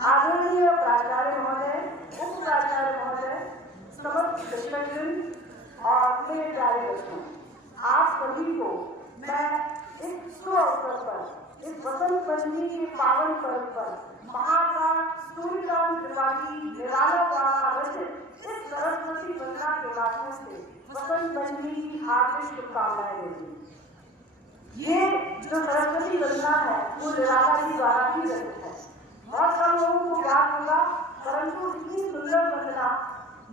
आदरणीय प्राचार्य महोदय, उप प्राचार्य महोदय, समस्त दर्शकवृंद और मेरे प्यारे बच्चों, आप सभी को मैं इस शुभ अवसर पर, इस वसंत पंचमी के पावन पर्व पर महाकाल सूर्यकांत त्रिपाठी निराला द्वारा रचित इस सरस्वती वंदना के माध्यम से वसंत पंचमी की हार्दिक शुभकामनाएं देती हूँ। ये जो सरस्वती वंदना है वो निराला जी द्वारा ही रचित है। बहुत कम लोगों को ज्ञात होगा, परंतु इतनी सुंदर वंदना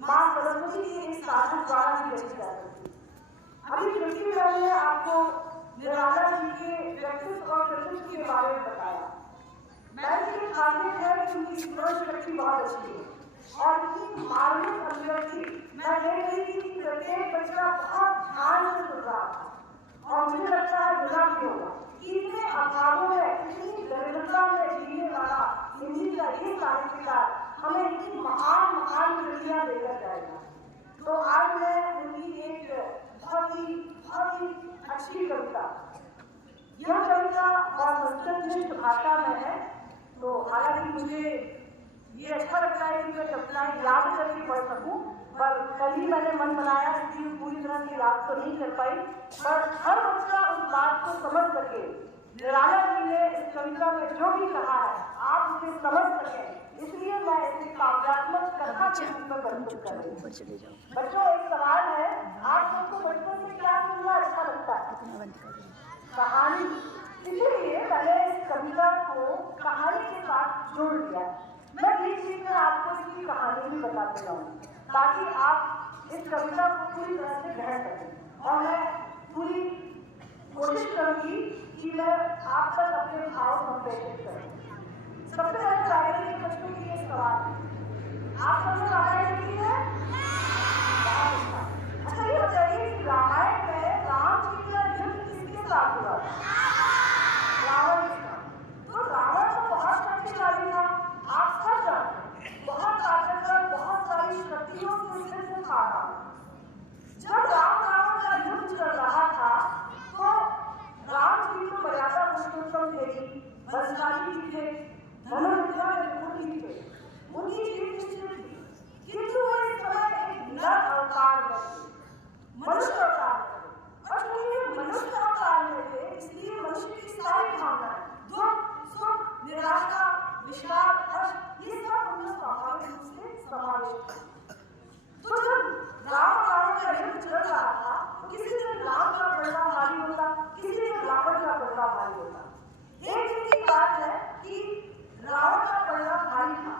माँ सरस्वती के एक साधक द्वारा ही रची जा सकती है। अभी कृषि ने आपको निराला जी के व्यक्तित्व और कृतित्व के बारे में बताया। मैम की खासियत है कि उनकी स्मरण शक्ति बहुत अच्छी है और इतनी मार्मिक अभिव्यक्ति मैं देख रही थी कि प्रत्येक बच्चा बहुत ध्यान से सुन रहा था और मुझे लगता है गुना भी होगा कि इतने अभावों में, इतनी दरिद्रता में जीने वाला हिंदी का ये साहित्यकार हमें इतनी महान महान कृतियां देकर जाएगा। तो आज मैं उनकी एक बहुत ही अच्छी कविता, यह कविता और संस्कृत भाषा में है, तो हालांकि मुझे ये अच्छा लगता है कि मैं कविताएं याद करके पढ़ सकूं, पर कल ही मैंने मन बनाया कि पूरी तरह से याद तो नहीं कर पाई, पर हर बच्चा उस बात को समझ सके। निराला जी ने इस कविता में जो भी कहा है आप उसे समझ सकें, इसलिए मैं इसे काव्यात्मक कथा के रूप में प्रस्तुत कर रही हूँ। बच्चों, एक सवाल है, आप सबको बचपन से क्या सुनना अच्छा लगता है? कहानी। इसलिए मैंने इस कविता को कहानी के साथ जोड़ दिया। मैं बीच बीच में आपको इसकी कहानी भी बताते जाऊंगी ताकि आप इस कविता को पूरी तरह से ग्रहण करें और मैं पूरी कोशिश करूंगी कि मैं आप तक अपने भाव संप्रेषित करूं। सबसे पहले प्राइमरी के बच्चों की एक सवाल है, आप सबने रामायण लिखी है? अच्छा, ये बताइए कि रामायण में राम जी का युद्ध किसके साथ हुआ? रावण के साथ। तो रावण तो बहुत शक्तिशाली था, आप सब जानते हैं, बहुत ताकतवर, बहुत सारी शक्तियों से युद्ध था। जब राम रावण का युद्ध चल रहा था तो राम जी तो मर्यादा पुरुषोत्तम थे, बलशाली भी थे, धनुर्विद्या में निपुण भी थे, उनकी जीत निश्चित थी, किंतु वो इस समय एक नर अवतार में थे, मनुष्य अवतार में थे। और क्योंकि मनुष्य अवतार में थे इसलिए मनुष्य की सारी भावनाएं, दुख, सुख, निराशा, विषाद, हर्ष, ये सब उनमें स्वाभाविक रूप से समाविष्ट थे। तो जब राम रावण का युद्ध चल रहा था तो किसी दिन राम का पलड़ा भारी होता, किसी दिन रावण का पलड़ा भारी होता। एक दिन की बात है कि रावण का पलड़ा भारी था।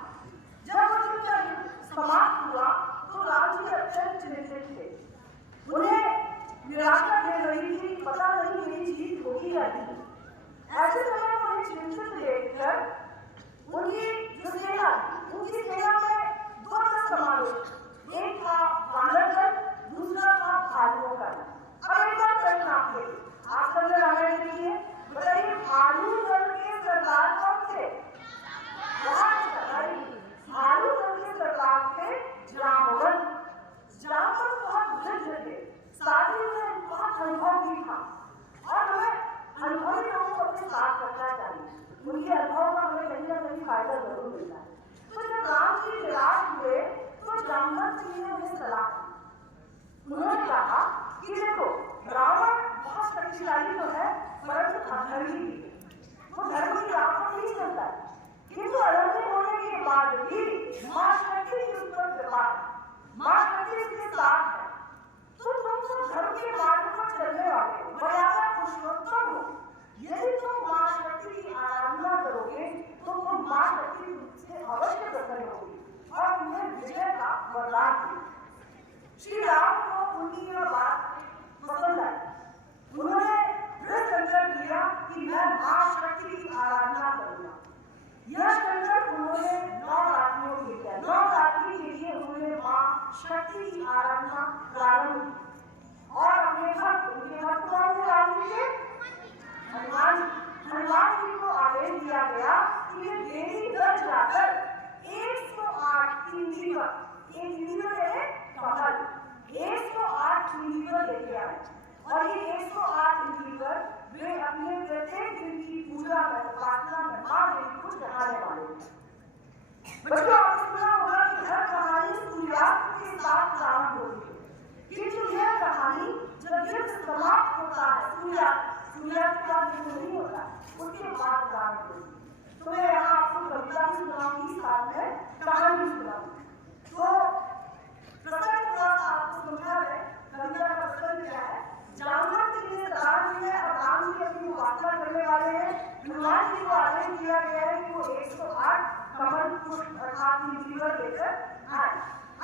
जब उनका युद्ध समाप्त हुआ तो राम जी अत्यंत चिंतित थे, उन्हें निराशा घेर रही थी, पता नहीं मेरी जीत होगी या नहीं। ऐसे समय उन्हें चिंतित देखकर उनकी जो सेना थी, उनकी सेना में दो तरह समावेश, एक था वानर दल, दूसरा था भालुओं का दल। अब एक बार प्रश्न आपके लिए, आप सबने रामायण देखी है, बताइए भालू दल के सरदार कौन थे? भालू दल के सरदार थे जामवंत। जामवंत बहुत वृद्ध थे, साथ ही में बहुत अनुभव भी था और हमें अनुभवी लोगों को अपने साथ रखना चाहिए, उनके अनुभव का हमें कहीं ना कहीं फायदा जरूर मिलता है। तो जब राम जी निराश हुए तो जामवंत जी ने उन्हें सलाह दी। उन्होंने कहा कि देखो, रावण बहुत शक्तिशाली तो है परंतु अधर्मी भी है, वो धर्म की राह पर नहीं चलता है, किंतु अधर्मी होने के बाद भी माँ शक्ति की उस पर कृपा है, माँ शक्ति उसके साथ है। तो तुम तो धर्म के मार्ग पर चलने वाले हो, मर्यादा पुरुषोत्तम हो, यदि तुम माँ शक्ति की आराधना करोगे तो तुम माँ शक्ति से अवश्य प्रसन्न होगी और तुम्हें विजय का वरदान देगी। शक्ति की आराधना प्रारंभ की और अपने भक्त उनके भक्त कौन थे राम जी के? हनुमान जी को आदेश दिया गया कि वे देवी दर जाकर 108 इंद्रियों है कमल 108 इंद्रियों लेके आए और ये 108 इंद्रियों वे अपने प्रत्येक दिन की पूजा में उपासना में मां देवी को चढ़ाने वाले। बच्चों आपने सुना होगा कि हर कहानी सूर्यास्त के साथ प्रारंभ होती है, किंतु यह कहानी जब युद्ध समाप्त होता है सूर्यास्त के बाद युद्ध नहीं होता, उसके बाद प्रारंभ होती है। तो मैं यहाँ आपको कविता भी सुनाऊंगी, साथ में कहानी भी सुनाऊंगी। तो प्रसंग थोड़ा सा आपको समझा है, कविता का प्रसंग क्या है। जामवंत के लिए राम जी है और राम जी अपनी उपासना करने वाले हैं। हनुमान जी को आदेश दिया गया है कि वो 108 कमल पुष्प अर्थात इंद्रियों लेकर आए।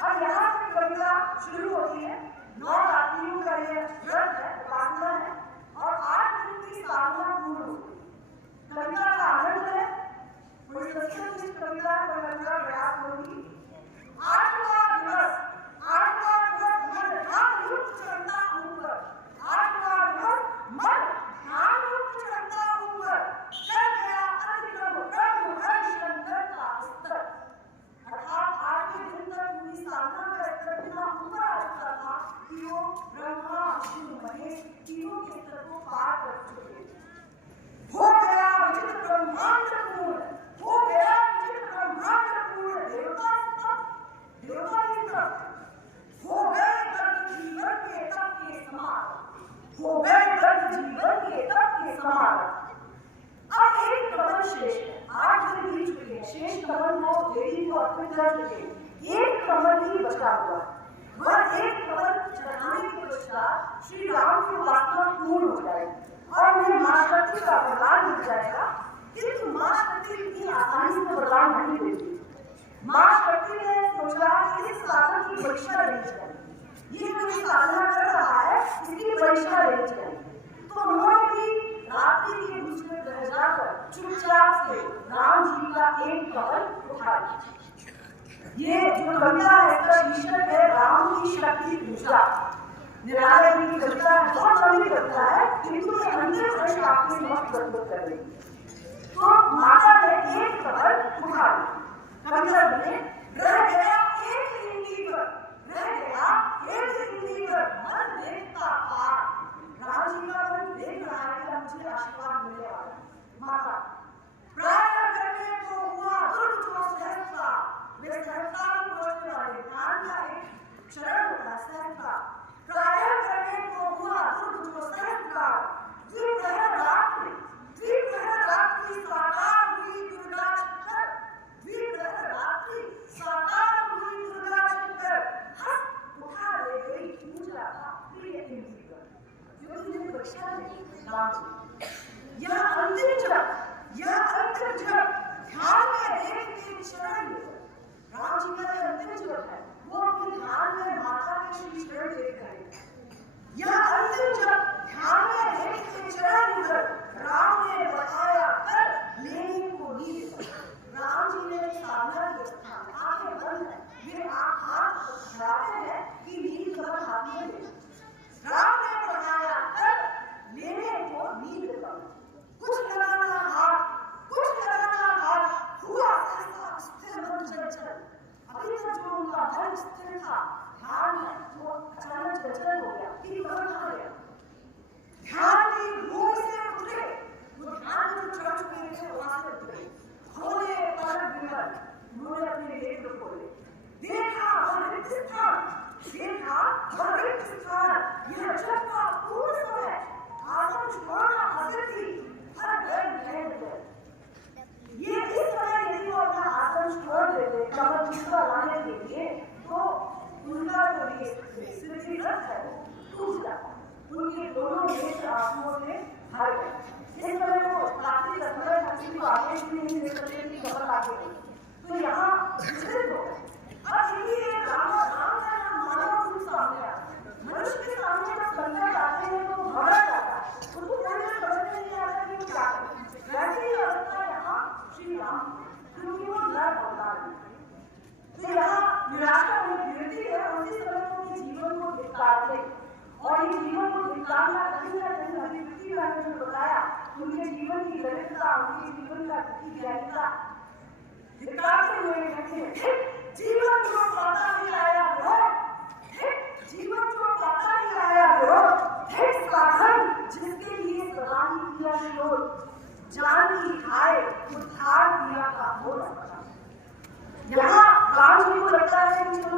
अब यहाँ से कविता शुरू होती है। 9 रात्रियों का ये व्रत है, उपासना है और 8 दिन की साधना पूर्ण होती है। कविता का आनंद है, बड़ी सच्ची इस कविता का प्रयास होगी। 8वां दिवस मन ध्यान युक्त चढ़ता ऊपर, 8वां दिवस मन ध्यान युक्त चढ़ता ऊपर, कर गया अतिक्रम ब्रह्म हरिशंकर का स्तर। अर्थात 8वें दिन तक पूरी साधना का स्तर इतना ऊपर आ चुका था कि वो ब्रह्मा विष्णु महेश तीनों के स्तर को पार कर चुके थे। हो गया विचित्र ब्रह्मांड पूर्ण, हो गया विचित्र ब्रह्मांड पूर्ण, देवता ही सब हो गए दर्द जीवन के तप के समान, हो गए दर्द जीवन के तप के समान। अब एक कमल शेष है, 8 दिन बीत चुके हैं, शेष कमल को देवी को अर्पित कर चुके हैं, एक कमल ही बचा हुआ है। वह एक कमल चढ़ाने के पश्चात श्री राम की उपासना पूर्ण हो जाएगी और उन्हें मां शक्ति का वरदान मिल जाएगा। किंतु मां शक्ति इतनी आसानी से वरदान नहीं देती। मां शक्ति ने सोचा कि इस साधन की परीक्षा लेनी चाहिए, ये जो साधना कर रहा है इसकी परीक्षा लेनी चाहिए। तो उन्होंने भी रात्रि के बीच में रह जाकर चुपचाप से राम जी का एक कमल उठा लिया। ये जो कविता है इसका शीर्षक है राम की शक्ति पूजा। निराला जी की कविता है, बहुत लंबी कविता है, किंतु ये अंतिम प्रश्न आपके मत प्रस्तुत कर देगी। तो माता ने एक कमल उठा लिया, कविता में रह गया एक इंद्रिय, रह गया एक इंद्रिय, मन देखता पार। राम जी का मन देख रहा है कि मुझे आशीर्वाद मिलने वाला। माता प्रार्थना करने को हुआ दुर्ग जो सहसा, वे सहसा को बोलने वाले ध्यान का एक चरण होता है सहसा। प्रार्थना करने को हुआ दुर्ग जो सहसा, द्विप्रहर रात्रि साकार हुई दुर्गा शंकर, द्विप्रहर रात्रि साकार हुई दुर्गा शंकर, हंस उठा ले गई पूजा का प्रिय इंद्रिय। क्योंकि मुझे परीक्षा नहीं राम जी, यह अंतिम जप ध्यान में देख के चरण राम जी का यह अंतिम जप है, वो अपने ध्यान में माता के श्री चरण देख रहे। यह अंतिम जप ध्यान में देख के चरण राम ने बताया कर लेने को नींद। राम जी ने साधना किया, आंखें बंद है, वे हाथ उठाते हैं कि नींद खबर हाथ में ले। राम ने बताया कर लेने को नींद करो, कुछ लगाना हाथ हुआ सहसा स्थिर मन चंचल। अभी तक जो उनका मन स्थिर था ध्यान में, वो अचानक चंचल हो गया कि खबर कहाँ गया। ध्यान की भूमि से उतरे, वो ध्यान में चढ़ चुके थे वहां से उतरे, खोले पलक बिंबर, उन्होंने अपने नेत्र खोले, देखा वह रिक्त स्थान, यह जब का पूर्ण समय, आसन छोड़ना हाजिर थी, हर गए नैन गए। ये इस समय यदि वो अपना आसन छोड़ देते कमल दूसरा लाने के लिए, तो उनका जो ये सिद्धि रथ है वो टूट जाता, उनके दोनों नेत्र आंखों से भर गए। इस समय वो रात्रि दशरथ हसी को आदेश भी नहीं दे सकते कि कमल आगे गई, तो यहाँ विचलित हो गए। अब यही राम का नाम मानव रूप सामने आता है। मनुष्य के सामने जब संकट आते हैं तो घबरा जाता है, उसको कोई समझ नहीं आता कि वो क्या करे। वैसे ही अवस्था यहाँ श्री राम, क्योंकि वो नर अवतार है, तो यहाँ निराशा उन्हें गिरती है और जानना कहीं ना कहीं अभिव्यक्ति ने बताया उनके जीवन की ललितता, उनके जीवन का ज्ञानिता विकास हुए हैं। जीवन जो पाता ही आया हो, जीवन जो पाता ही आया हो, साधन जिसके लिए प्रदान किया हो, जान की खाए उद्धार किया का हो। यहाँ राम जी को लगता है कि जो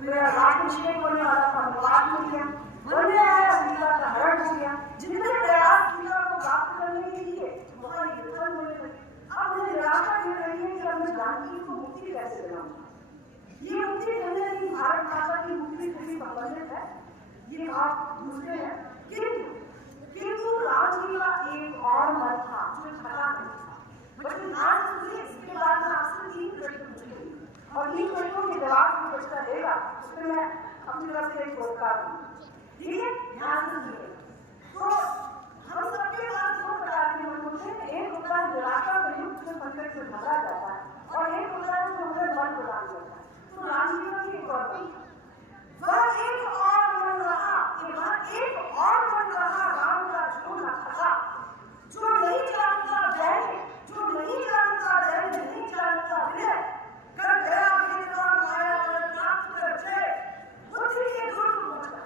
मेरा राजभिषेक होने वाला था, विवाद हो गया, बनने आया, सीता का हरण हो गया। जितने प्रयास सीता को प्राप्त करने के लिए वहाँ ये विफल होने लगे। अब मुझे निराशा ये रही है कि अब मैं जानकी को मुक्ति कैसे दिलाऊंगा। ये मुक्ति कहीं ना कहीं भारत माता की मुक्ति से भी संबंधित है, ये बात दूसरे है। किंतु राम जी का एक और मन था जो छटा नहीं था। बच्चों आज सुनिए, इसके बाद मैं आपसे 3 प्रश्न पूछूंगी और 3 प्रश्नों के जवाब जो बच्चा देगा उसमें मैं अपनी तरफ से एक पुरस्कार दूंगी। ठीक है, ध्यान से सुनिए। तो हम सबके पास 2 प्रकार के मन होते हैं। एक होता है निराशा से युक्त, जो संकट से भरा जाता है, और एक होता है जो हमें मन प्रदान करता है। तो राम जी का एक और मन, वह एक और मन रहा, एक और मन रहा राम का जो न था, जो नहीं जानता दैन्य, जो नहीं जानता दैन्य, नहीं जानता विनय, कर गया भेदभाव माया पर प्राप्त कर जय, बुद्धि के दूर पहुंचा।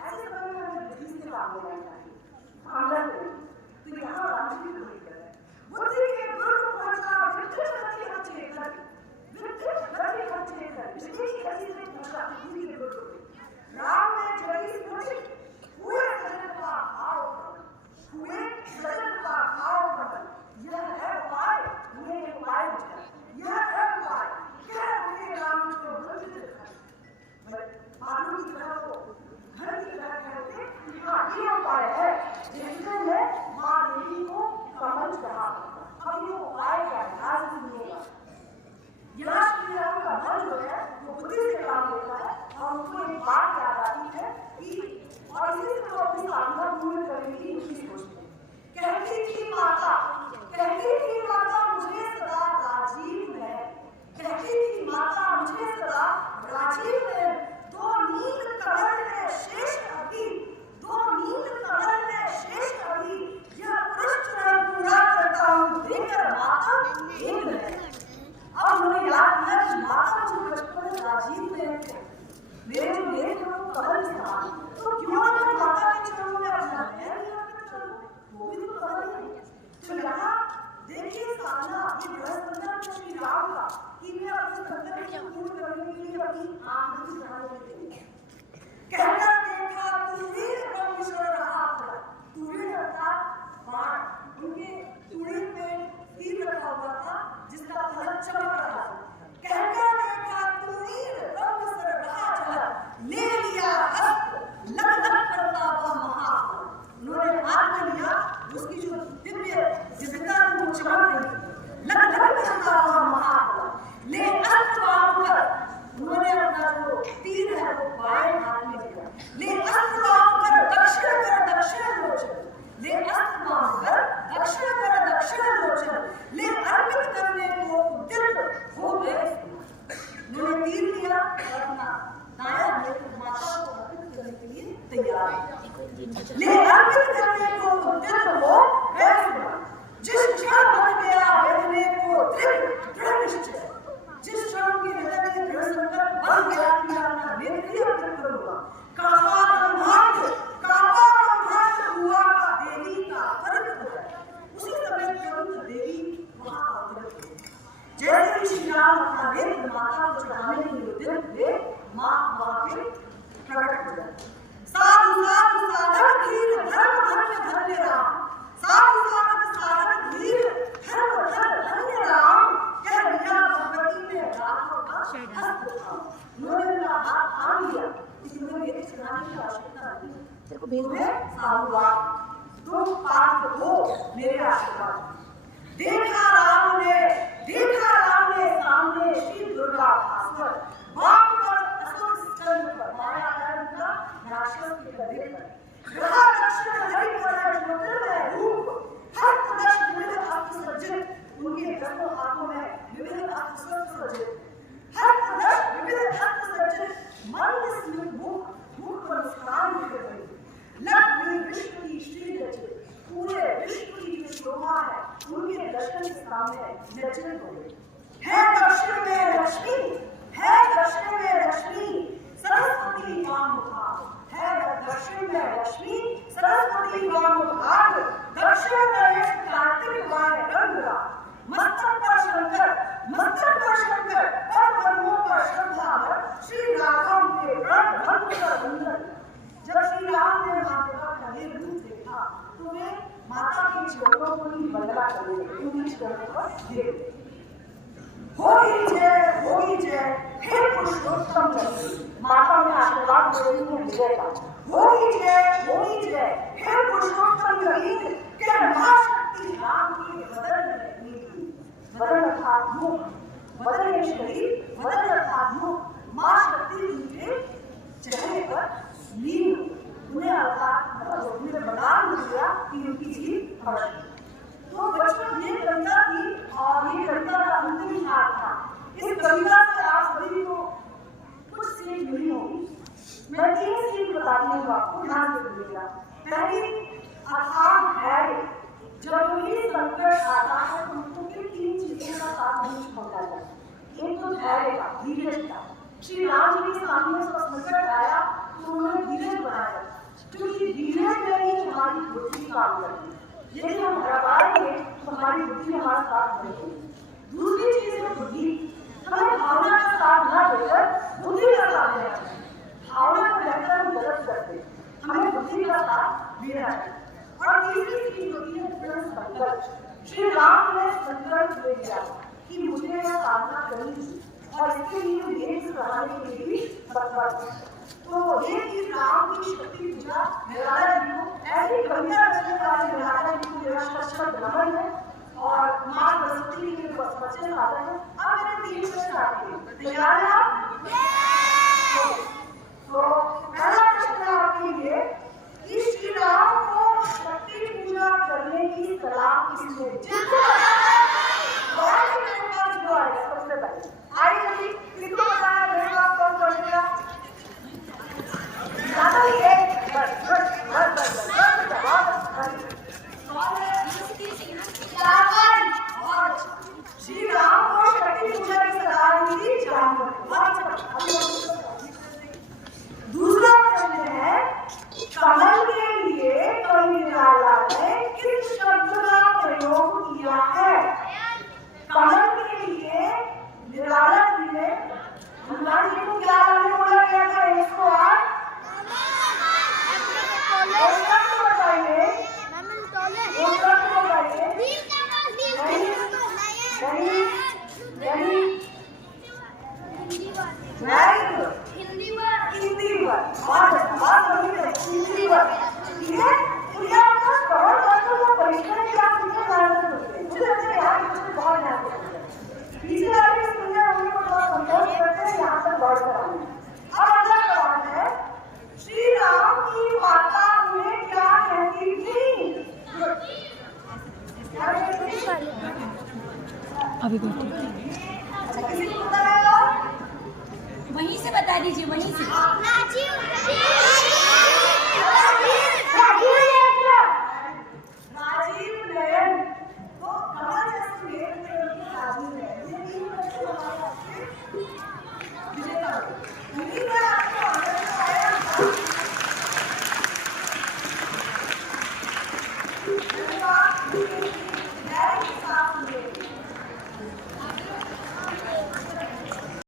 ऐसे समय में हमें बुद्धि से काम लेना चाहिए, आनंद नहीं। तो यहाँ राम जी को नहीं कर बुद्धि के दूर पहुंचा, विद्युत गति अच्छे कर, विद्युत गति अच्छे कर, बिजली की गति से पहुंचा बुद्धि के दूर। राम ने जगी पूछी, हुए सजन का भाव, हुए सजन का भाव, यह है उपाय, उन्हें एक उपाय पूछा, यह है उपाय, क्या उन्हें राम को वंचित कर, बालू की तरह को घर की तरह कहते, हाँ ये उपाय है जिससे मैं माँ देवी को समझ रहा। अब ये उपाय क्या है, आज सुनिएगा। यहाँ श्री राम का मन जो है वो बुद्धि से काम लेता है और उनको एक बात याद आती है कि, और इसी से वो अपनी साधना पूर्ण करने की कोशिश होती है। कहती थी माता मुझे सदा राजीव है, कहती थी माता मुझे सदा राजीव है, 2 नील कमल है शेष अभी, 2 नील कमल है शेष अभी, यह पृष्ठ पूरा करता हूँ देकर माता एक है। अब मुझे याद किया कि माता मुझे बचपन में राजीव में थे, मेरे जो नेत्र वो कमल से समान, तो क्यों ना मैं माता के चरणों में अपना पैर रखकर चलूं, वो भी तो कमल है। तो यहाँ देखिए साधना, ये बृहस्पति श्री राम का कि मैं अपने संकल्प को पूर्ण करने के लिए अपनी आंख की सहायता लेते कहना देखा तुरीर परमेश्वर रहा था, तुरीर अर्थात बाण, उनके तुरीर में तीर रखा हुआ था जिसका फलक चमक रहा था। कहना देखा तुरीर परमेश्वर रहा था, ले लिया हस्त, लग करता वह महाफल, उन्होंने हाथ में लिया, उसकी जो दिव्य दिव्यता को चमक रही, लग करता वह महाफल, ले अस्त्र बांध कर उन्होंने अपना जो तीर है वो बाएं हाथ में लिया, ले अस्त्र बांध कर दक्षिण लोचन, ले अस्त्र बांध कर दक्षिण लोचन, ले अर्पित करने को उद्यत हो गए। उन्होंने तीर लिया और अपना दाया नेत्र माता को अर्पित करने के लिए तैयार, ले अर्पित करने को उद्यत हो गए। जिस क्षण बन गया वेदने को दृढ़ निश्चय, जिस क्षण की हृदय में दृढ़ संकल्प बन गया कि मैं अपना नेत्र ही अर्पित करूंगा, कांपा ब्रह्मांड हुआ देवी का परित्व, उसी समय तुरंत देवी वहां अवतरित हुई। जैसे ही श्री राम अपना नेत्र माता को चढ़ाने के लिए उद्यत हुए, मां वहां पे प्रकट हो गई। साधु साधु साधन धीर धर्म धन्य राम, साधु साधु साधन धीर धर्म धन्य राम, कह दिया भगवती ने राघव का हस्त था। उन्होंने मेरा हाथ थाम लिया, इसलिए मेरे चढ़ाने की आवश्यकता नहीं, तेरे को भेज दे साधुवाद, तुम पात्र हो मेरे आशीर्वाद। देखा राम ने सामने श्री दुर्गा भास्कर, वाम पर असुर स्कंद पर, माया का राक्षस के गले पर, ग्रह दक्षिण हरि पर ज्योतिर्मय रूप, हर प्रदर्श विविध अस्त्र सज्जित, उनके दोनों हाथों में विविध अस्त्र सज्जित, हर प्रदर्श विविध अस्त्र सज्जित, मंद स्मित मुख पर मुस्कान बिखर रही, लक्ष्मी विश्व की श्री रचे, पूरे विश्व की जो शोभा है उनके दर्शन के सामने लज्जित हो गई। है दर्शन में लक्ष्मी, है दर्शन में लक्ष्मी, सरस्वती वामभाग, है दर्शन में लक्ष्मी, सरस्वती वामभाग, दर्शन में कार्तिक माय गंगा, मस्तक पर शंकर, मस्तक पर शंकर, और कर्मों पर श्रद्धा, श्री राम के व्रत भक्त का बंधन। जब श्री राम ने माता का ये रूप देखा तो वे माता के चरणों को ही बंदना कर गए, उनकी चरणों पर गिर गए। होली जय हे पुरुषोत्तम जय, माता ने आशीर्वाद दे रही है विजय का। होली जय हे पुरुषोत्तम जय, कि मां शक्ति राम के बदन में निकली। बदन अर्थात मुख, बदन में शरीर, बदन अर्थात मुख, मां शक्ति उनके चेहरे पर लीन, उन्हें अर्थात उन्हें बदान दिया कि उनकी जीत अवश्य। तो बचपन ये कविता थी और ये कविता का अंतिम भाग था। इस कविता से आप सभी को कुछ सीख मिली होगी। मैं 3 सीख बताती हूँ आपको, ध्यान से सुनिएगा। पहली, अथाह धैर्य। जब कोई संकट आता है तो हमको किन 3 चीजों का साथ नहीं छोड़ना चाहिए। एक तो धैर्य का, धीरज का। श्री राम जी के सामने जब संकट आया तो उन्होंने धीरज बनाया, क्योंकि धीरज में ही हमारी बुद्धि काम करती है। यदि हम घबराएंगे तो हमारी बुद्धि हमारा साथ देगी। दूसरी चीज है बुद्धि। हमें भावना का साथ न देकर बुद्धि का साथ देना चाहिए। भावना को लेकर हम गलत करते, हमें बुद्धि का साथ देना चाहिए। और तीसरी चीज होती है दृढ़ संकल्प। श्री राम ने संकल्प ले लिया कि मुझे यह साधना करनी थी और इसके लिए देश कराने के लिए भी तत्पर है। तो ये चीज राम की शक्ति पूजा निराला जी को ऐसी कविता रचने वाले निराला जी को मेरा शत नमन है और मां सरस्वती के बच्चे आते हैं। अब मेरे 3 प्रश्न आते हैं, तैयार हैं आप? तो पहला प्रश्न आपके लिए कि श्री राम को शक्ति पूजा करने की सलाह किसने दी? सबसे पहले आइए किसको बताया गया, कौन पढ़ेगा? श्री राम को शक्ति पूजा की सलाह दी दूसरा प्रश्न है, कमल के लिए कवि निराला ने किस शब्द का प्रयोग किया है? कमल के लिए निराला जी ने हनुमान जी को क्या बोला गया था? 108 बताइए, हिंदी वर्ड, हिंदी वर्ड, ठीक है? ये आपका कवर करते हुए परीक्षा की आप मुझे ध्यान से सुनते, मुझे लगता है यार मुझे बहुत ध्यान से सुनते। पीछे वाले सुनने वाले को थोड़ा संतोष करते हैं, यहाँ तक गौर कराएंगे। अब अगला सवाल है, श्री राम की माता उन्हें क्या कहती थी? अभी बैठे किसी को पता है? वहीं से बता दीजिए, वहीं से। राजीव नयन। तो कमल जैसे मेरे राजीव नयन, ये 3 प्रश्न हमारे आपके विजेता हुए। उम्मीद है आपको आनंद आया। धन्यवाद।